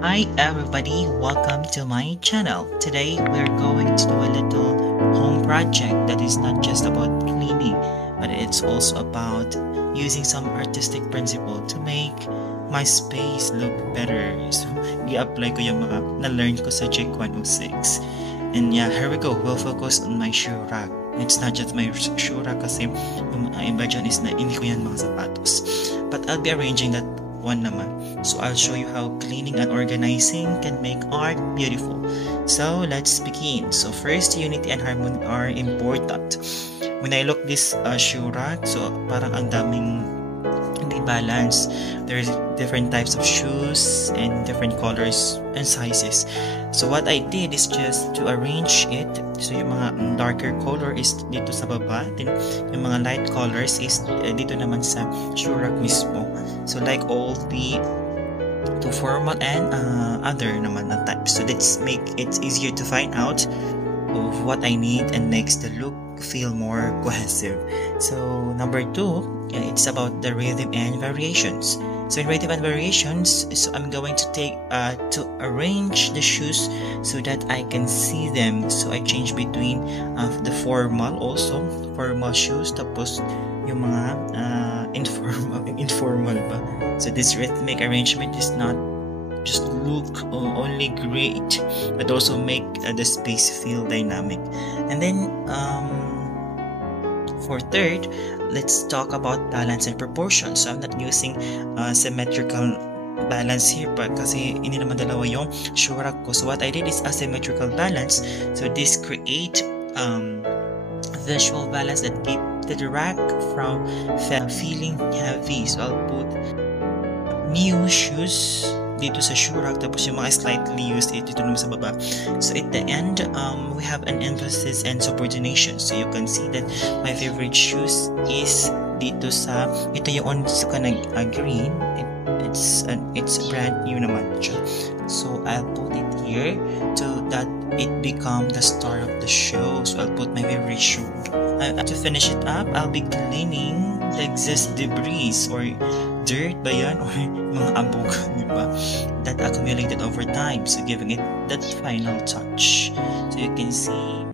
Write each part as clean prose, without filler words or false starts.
Hi everybody, welcome to my channel. Today we're going to do a little home project that is not just about cleaning, but it's also about using some artistic principle to make my space look better. So, i-apply ko yung mga na-learn ko sa JIC 106. And yeah, here we go. We'll focus on my shoe rack. It's not just my shoe rack kasi yung iba dyan is na hindi ko yan mga sapatos. But I'll be arranging that one naman. So I'll show you how cleaning and organizing can make art beautiful. So let's begin. So first, unity and harmony are important. When I look this shoe rack, so parang ang daming hindi balance. There's different types of shoes and different colors and sizes. So what I did is just to arrange it. So yung mga darker color is dito sa baba, then yung mga light colors is dito naman sa shoe rack mismo. So like all the formal and other naman na types. So let's make it easier to find out of what I need and makes the look feel more cohesive. So number 2, it's about the rhythm and variations. So in rhythm and variations, so I'm going to take to arrange the shoes so that I can see them. So I change between the formal shoes, tapos yung mga informal ba. So this rhythmic arrangement is not just look only great, but also make the space feel dynamic. And then for third, let's talk about balance and proportion. So I'm not using symmetrical balance here pa kasi hindi naman dalawa yung shoe rack ko. So what I did is asymmetrical balance. So this create visual balance that keep the rack from feeling heavy. So I'll put new shoes dito sa shoe rack, tapos yung mga slightly used dito naman sa baba. So at the end, we have an emphasis and subordination. So you can see that my favorite shoes is dito sa, ito yung Onitsuka na green. It's brand new naman siya. So I'll put it here so that it become the star of the show. So I'll put my favorite shoe. To finish it up, I'll be cleaning the excess debris or dirt ba yan? Or mga abog, di ba? That accumulated over time. So giving it that final touch. So you can see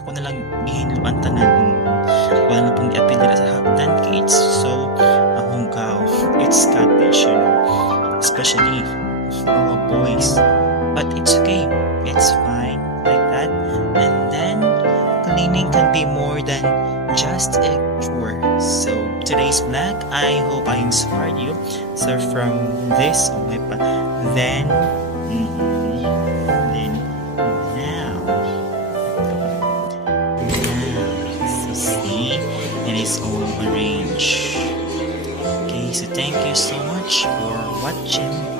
ako na lang gihinluan tanan. Wala na pong i-appeal nila sa hagdan kaya it's so hungkaw. It's Scottish, you know, especially mga boys. But it's okay. It's fine like that. And then cleaning can be more than just a chore. So today's vlog, I hope I inspired you. So from this, then it is all arranged. Okay, so thank you so much for watching.